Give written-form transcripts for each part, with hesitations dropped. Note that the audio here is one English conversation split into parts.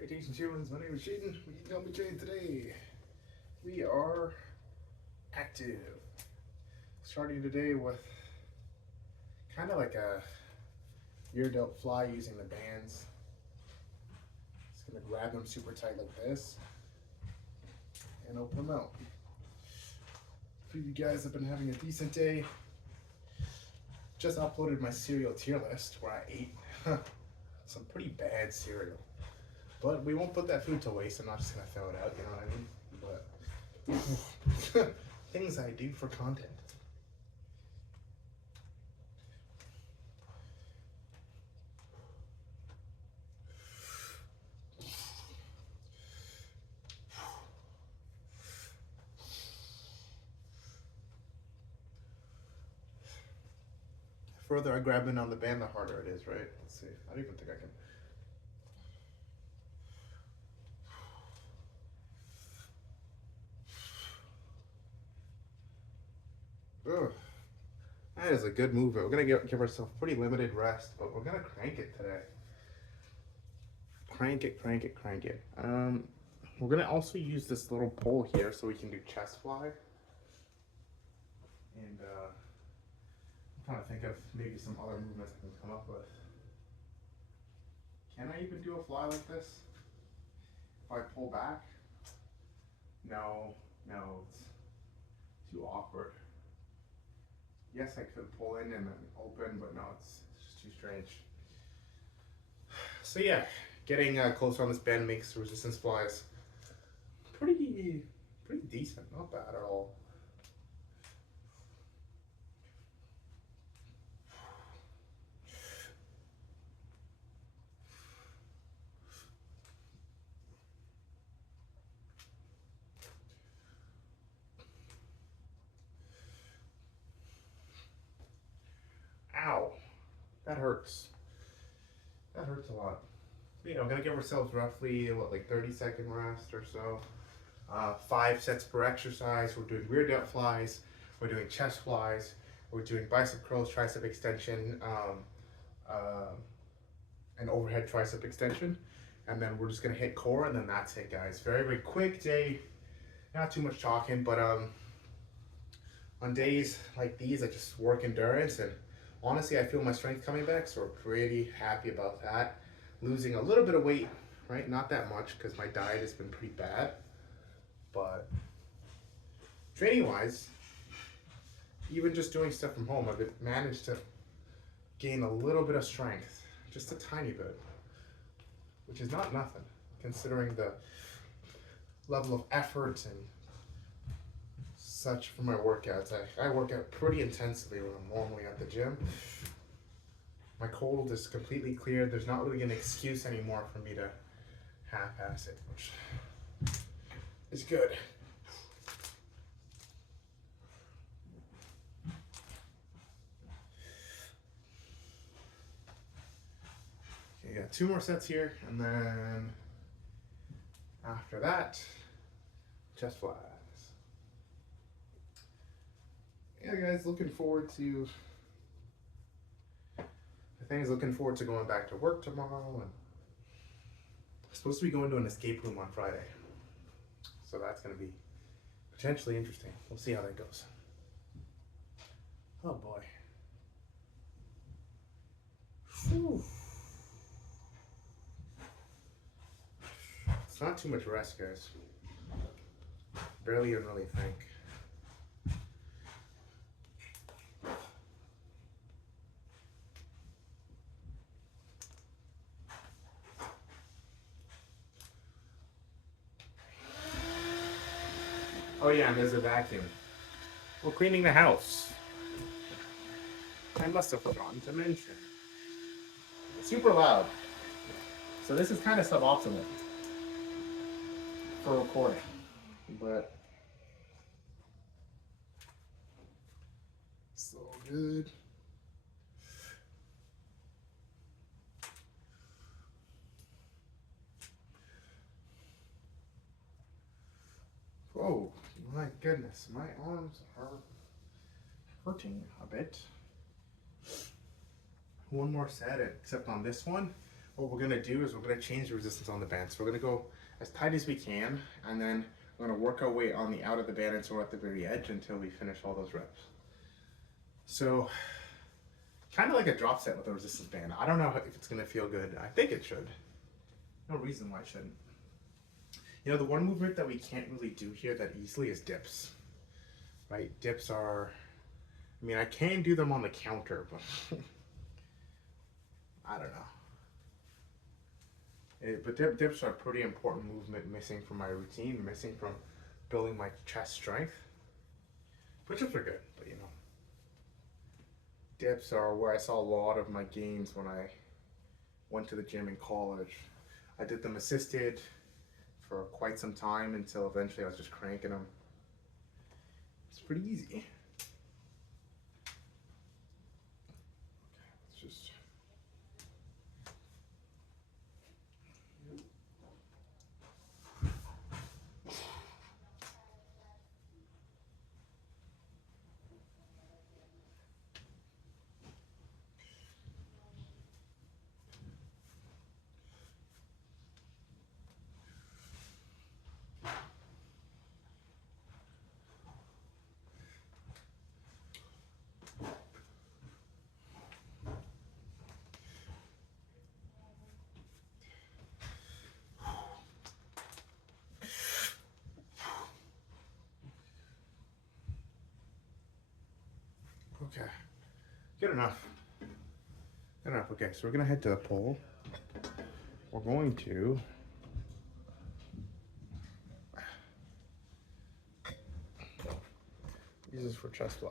Salutations humans, my name is Shaden. We can call me Jade today. We are active. Starting today with kind of like a ear delt fly using the bands. Just gonna grab them super tight like this and open them out. A few of you guys have been having a decent day. Just uploaded my cereal tier list where I ate some pretty bad cereal. But we won't put that food to waste. I'm not just gonna throw it out, you know what I mean? But things I do for content. The further I grab in on the band, the harder it is, right? Let's see. I don't even think I can. Ugh. That is a good move. We're gonna give ourselves pretty limited rest, but we're gonna crank it today. Crank it, crank it, crank it. We're gonna also use this little pole here so we can do chest fly. And I'm trying to think of maybe some other movements I can come up with. Can I even do a fly like this? If I pull back? No, it's too awkward. Yes, I could pull in and then open, but no, it's just too strange. So yeah, getting closer on this band makes resistance flies pretty decent, not bad at all. Ow, that hurts. That hurts a lot. You know, gonna give ourselves roughly like 30-second rest or so. 5 sets per exercise. We're doing rear delt flies. We're doing chest flies. We're doing bicep curls, tricep extension, and overhead tricep extension. And then we're just gonna hit core, and then that's it, guys. Very quick day. Not too much talking, but on days like these, I just work endurance, and honestly, I feel my strength coming back, so we're pretty happy about that. Losing a little bit of weight, right? Not that much, because my diet has been pretty bad. But training-wise, even just doing stuff from home, I've managed to gain a little bit of strength, just a tiny bit, which is not nothing, considering the level of effort and such for my workouts. I work out pretty intensely when I'm normally at the gym. My cold is completely cleared. There's not really an excuse anymore for me to half-ass it, which is good. Okay, got 2 more sets here, and then after that, chest flies. Yeah, guys, looking forward to going back to work tomorrow, and I'm supposed to be going to an escape room on Friday, so that's going to be potentially interesting. We'll see how that goes. Oh boy. Whew. It's not too much rest, guys. Barely even really think. Oh yeah, and there's a vacuum. We're cleaning the house. I must have forgotten to mention. It's super loud. So this is kind of suboptimal for recording. But so good. Oh my goodness, my arms are hurting a bit. One more set, except on this one, what we're gonna do is we're gonna change the resistance on the band. So we're gonna go as tight as we can, and then we're gonna work our way on the out of the band until we're at the very edge until we finish all those reps. So kind of like a drop set with a resistance band. I don't know if it's gonna feel good. I think it should. No reason why it shouldn't. You know, the one movement that we can't really do here that easily is dips. Right? Dips are, I mean, I can do them on the counter, but I don't know. But dips are a pretty important movement missing from my routine, missing from building my chest strength. Push-ups are good, but you know, dips are where I saw a lot of my gains when I went to the gym in college. I did them assisted for quite some time until eventually I was just cranking them. It's pretty easy. Okay, let's just. Okay, good enough. Good enough. Okay, so we're gonna head to the pole. We're going to use this for chest fly.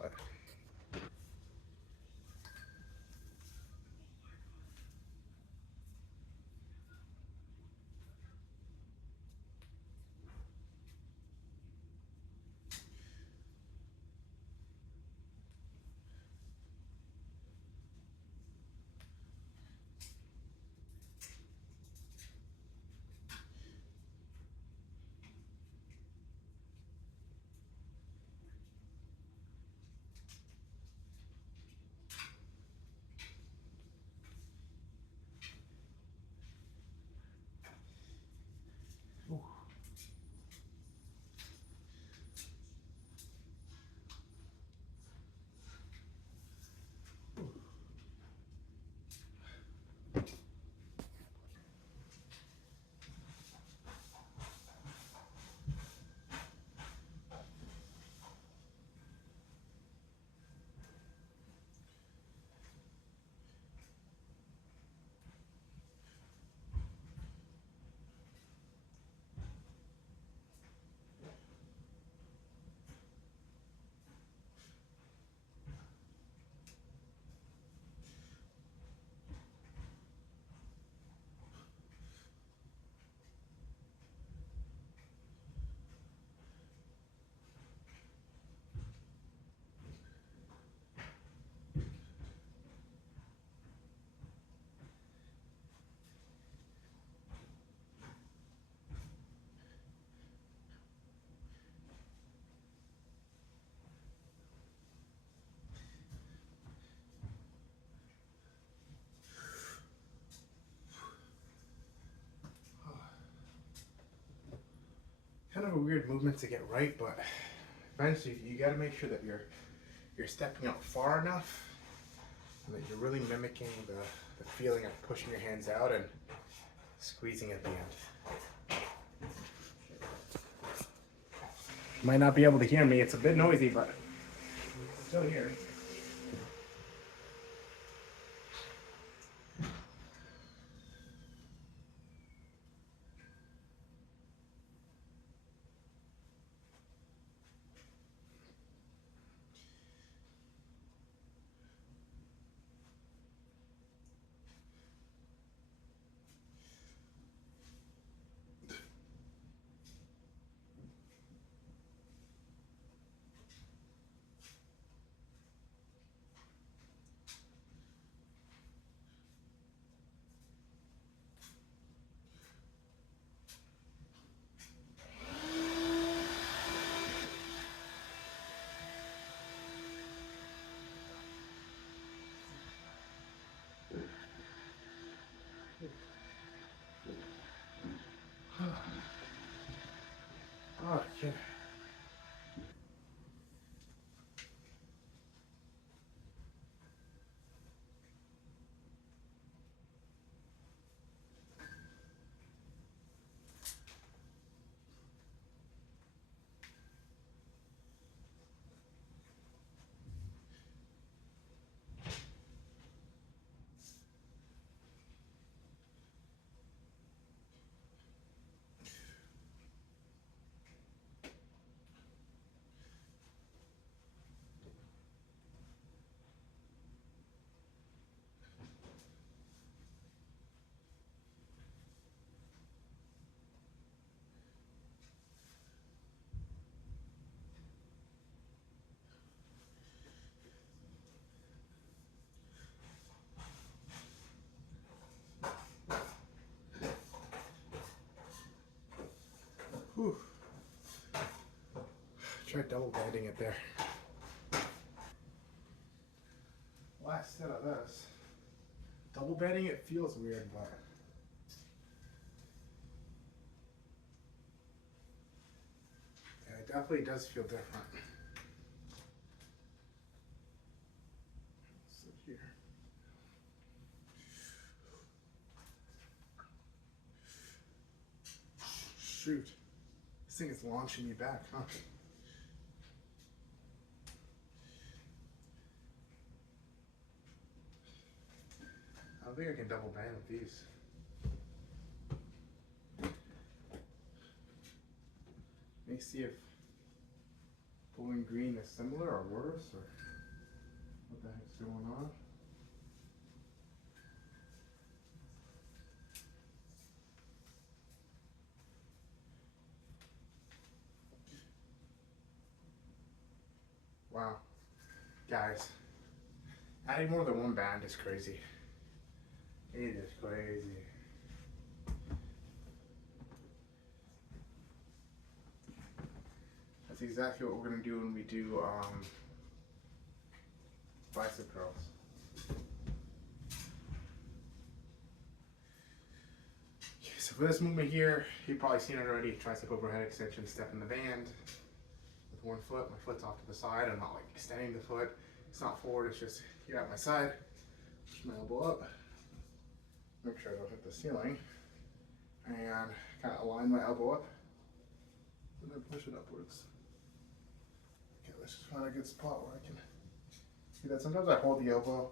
Kind of a weird movement to get right, but eventually you got to make sure that you're stepping out far enough and that you're really mimicking the feeling of pushing your hands out and squeezing at the end. You might not be able to hear me. It's a bit noisy, but I'm still here. Okay. Whew. Try double banding it there. Last set of this. Double banding it feels weird, but yeah, it definitely does feel different. So here. Shoot. This thing is launching me back, huh? I don't think I can double band with these. Let me see if Bowling Green is similar or worse, or what the heck's going on. Wow. Guys, adding more than one band is crazy. It is crazy. That's exactly what we're gonna do when we do bicep curls. Okay, so for this movement here, you've probably seen it already. Tricep overhead extension, step in the band with one foot. My foot's off to the side. I'm not like extending the foot. It's not forward, it's just here at my side. Push my elbow up. Make sure I don't hit the ceiling. And kind of align my elbow up. And then push it upwards. Okay, let's just find a good spot where I can see that. Sometimes I hold the elbow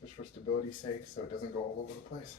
just for stability's sake so it doesn't go all over the place.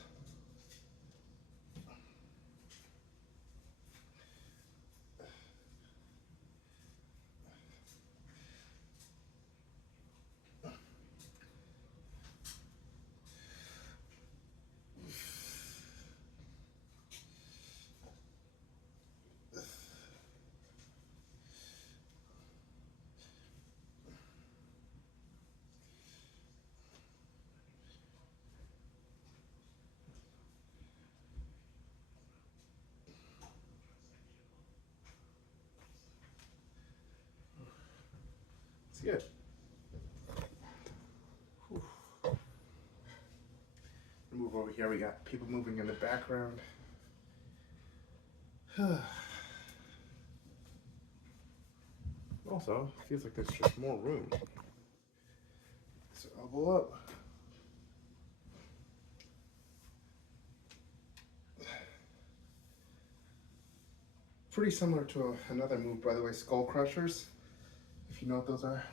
It's good. Whew. Move over here. We got people moving in the background. Also, feels like there's just more room. So elbow up. Pretty similar to another move, by the way, skull crushers, if you know what those are.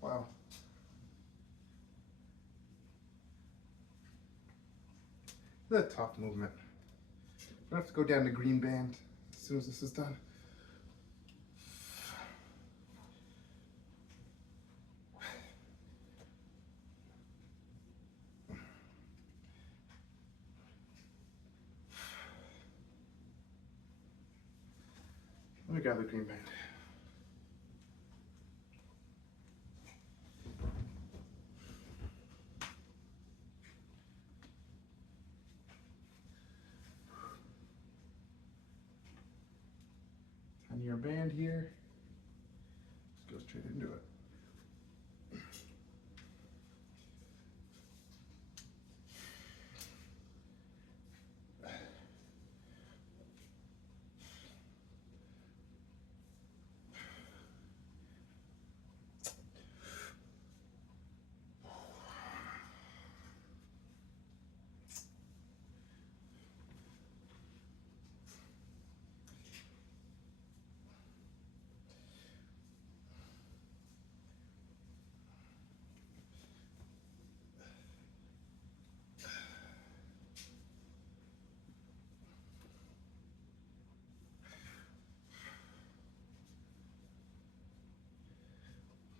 Wow. This is a tough movement. I'm gonna have to go down to green band as soon as this is done. Let me grab the green band. On your band here, let's go straight into it.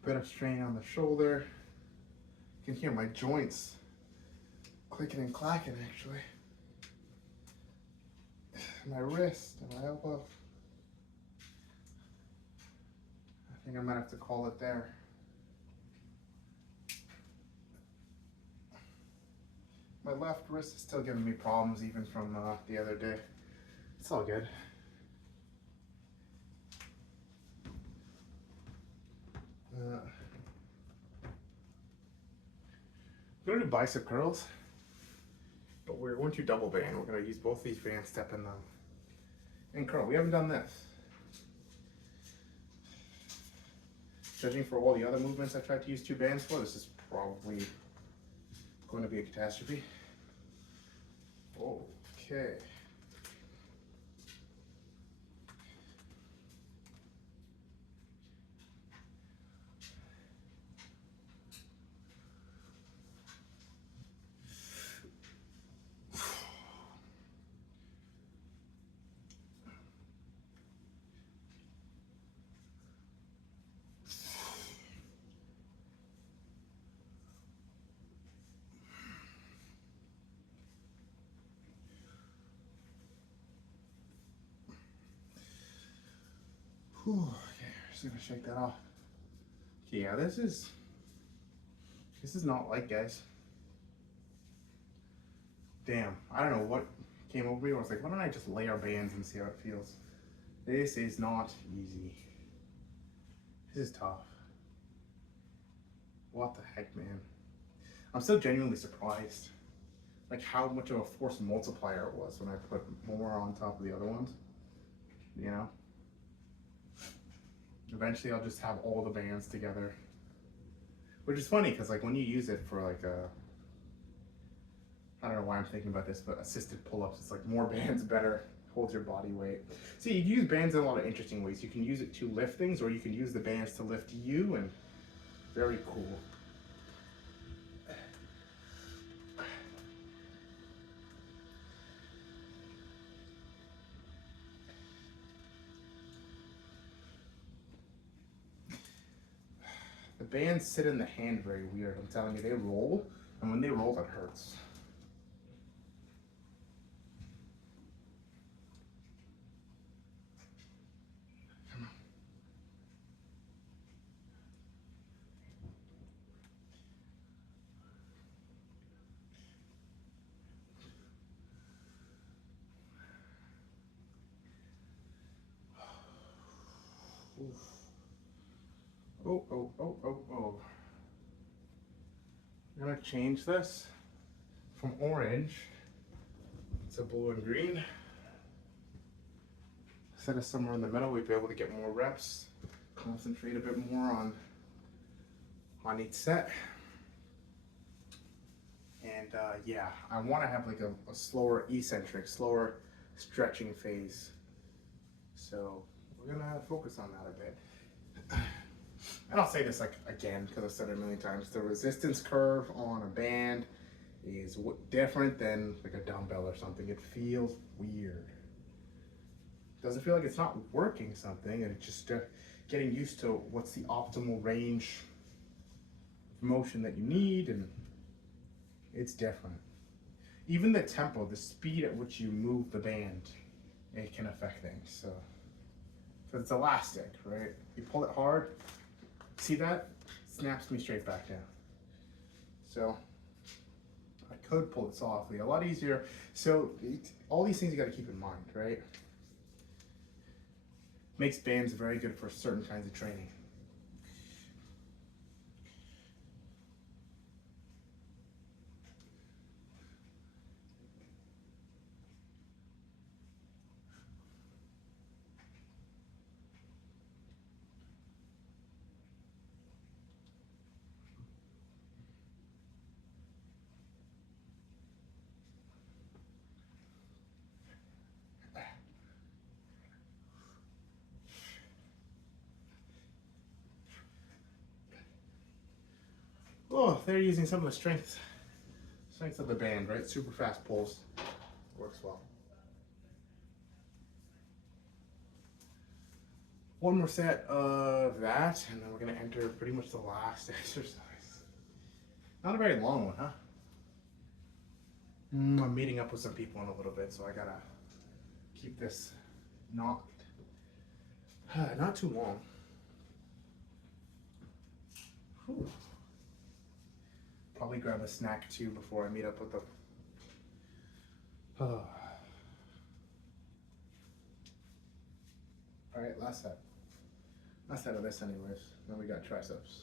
Bit of strain on the shoulder. You can hear my joints clicking and clacking actually. My wrist and my elbow. I think I might have to call it there. My left wrist is still giving me problems even from the other day. It's all good. I'm gonna do bicep curls, but we're going to double band. We're gonna use both these bands, step in them, and curl. We haven't done this. Judging for all the other movements I tried to use two bands for, this is probably going to be a catastrophe. Okay. Whew, okay, just gonna shake that off. Okay, yeah, this is not light, guys. Damn, I don't know what came over me. I was like, why don't I just lay our bands and see how it feels? This is not easy. This is tough. What the heck, man? I'm still genuinely surprised, like how much of a force multiplier it was when I put more on top of the other ones. You know. Eventually I'll just have all the bands together, which is funny because like when you use it for like I don't know why I'm thinking about this, but assisted pull-ups, it's like more bands better, holds your body weight. See, you can use bands in a lot of interesting ways. You can use it to lift things, or you can use the bands to lift you, and very cool. The bands sit in the hand very weird. I'm telling you, they roll, and when they roll, it hurts. Oof. Oh, oh, oh, oh, oh. I'm gonna change this from orange to blue and green. Set us somewhere in the middle, we'd be able to get more reps, concentrate a bit more on each set. And yeah, I want to have like a slower eccentric, slower stretching phase. So we're gonna focus on that a bit. and I'll say this like again because I've said it a million times, the resistance curve on a band is different than like a dumbbell or something. It feels weird. Doesn't feel like it's not working something, and it's just getting used to what's the optimal range of motion that you need, and it's different. Even the tempo, the speed at which you move the band, it can affect things. So, because it's elastic, right? You pull it hard, see that? Snaps me straight back down. So, I could pull it softly, a lot easier. So, all these things you got to keep in mind, right? Makes bands very good for certain kinds of training. Oh, they're using some of the strength of the band, right? Super fast pulls. Works well. One more set of that, and then we're gonna enter pretty much the last exercise. Not a very long one, huh? I'm meeting up with some people in a little bit, so I gotta keep this not too long. Whew. Probably grab a snack too before I meet up with them. All right, last set. Last set of this anyways. Then we got triceps.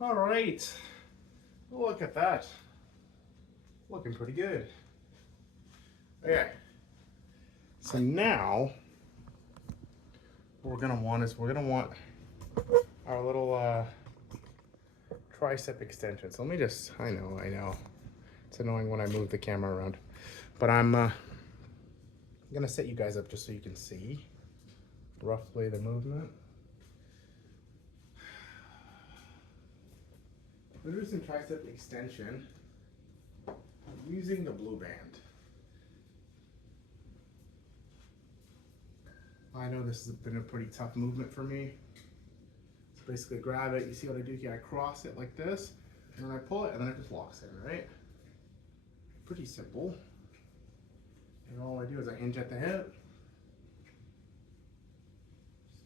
All right, look at that. Looking pretty good. Okay, so now what we're gonna want is our little tricep extension. So let me just, I know. It's annoying when I move the camera around, but I'm gonna set you guys up just so you can see roughly the movement. We're doing some tricep extension using the blue band. I know this has been a pretty tough movement for me. So basically grab it, you see what I do here? I cross it like this, and then I pull it, and then it just locks in, right? Pretty simple. And all I do is I hinge at the hip,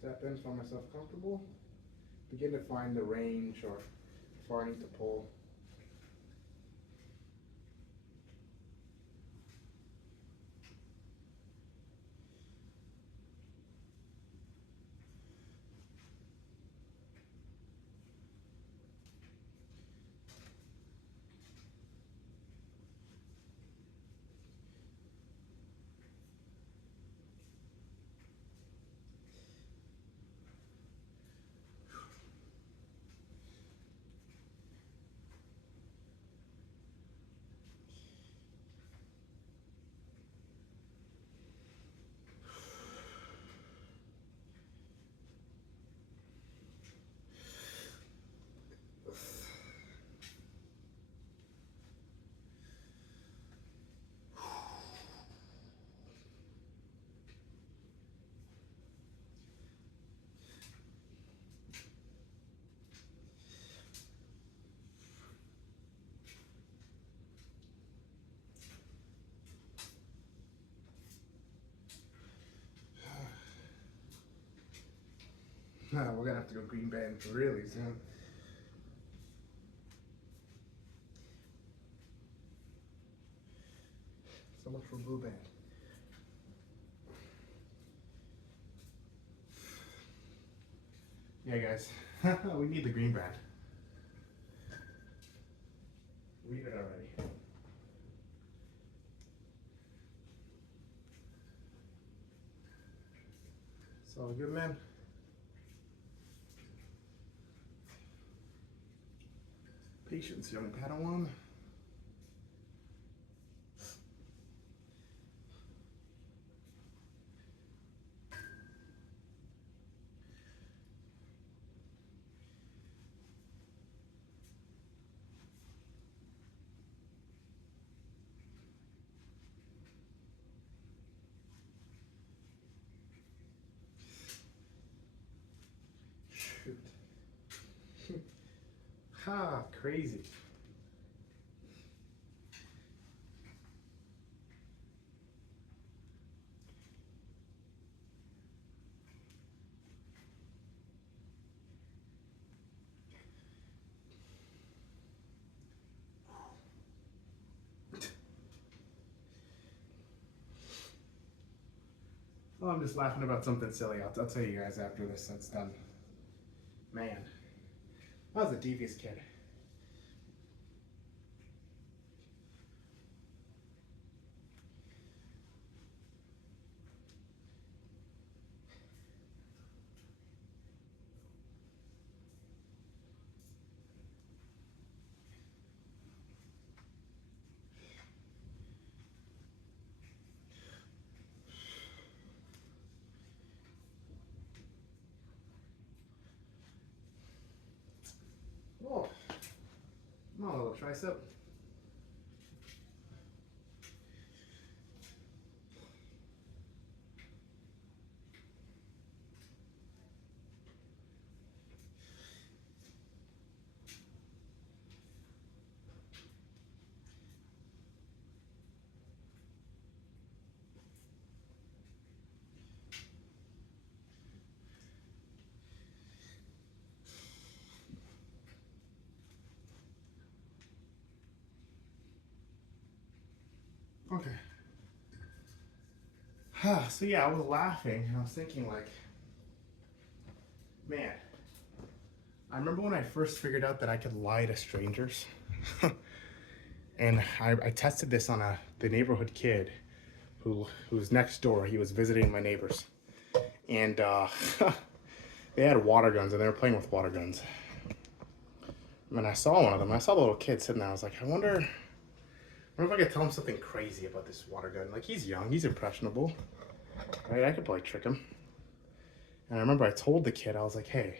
step in, find myself comfortable, begin to find the range or far I need to pull. We're gonna have to go green band really soon. So much for blue band. Yeah, guys, we need the green band. Read it already. So good, man. Patience, young Padawan. Shoot. Ha, crazy. Well, I'm just laughing about something silly. I'll tell you guys after this that's done. Man, I was a devious kid. Oh, my little tricep. Okay. So yeah, I was laughing and I was thinking like, man, I remember when I first figured out that I could lie to strangers. And I tested this on the neighborhood kid who's next door. He was visiting my neighbors. And they had water guns and they were playing with water guns. And I saw one of them. I saw the little kid sitting there. I was like, I wonder if I could tell him something crazy about this water gun. Like, he's young, he's impressionable, right? I could probably trick him. And I remember I told the kid, I was like, hey,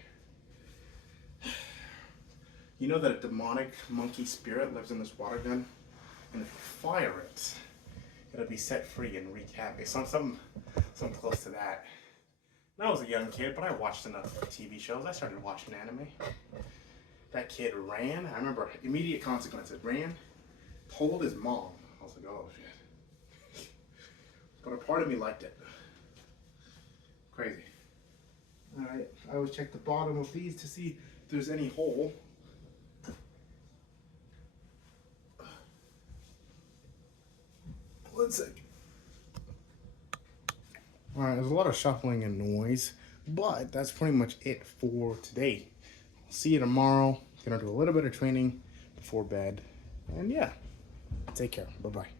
you know that a demonic monkey spirit lives in this water gun? And if you fire it, it'll be set free and wreak havoc. Something close to that. And I was a young kid, but I watched enough TV shows. I started watching anime. That kid ran. I remember immediate consequences. Ran, told his mom. I was like, oh shit. But a part of me liked it. Crazy. Alright, I always check the bottom of these to see if there's any hole. One sec. Alright, there's a lot of shuffling and noise, but that's pretty much it for today. I'll see you tomorrow. Gonna do a little bit of training before bed. And yeah, take care. Bye-bye.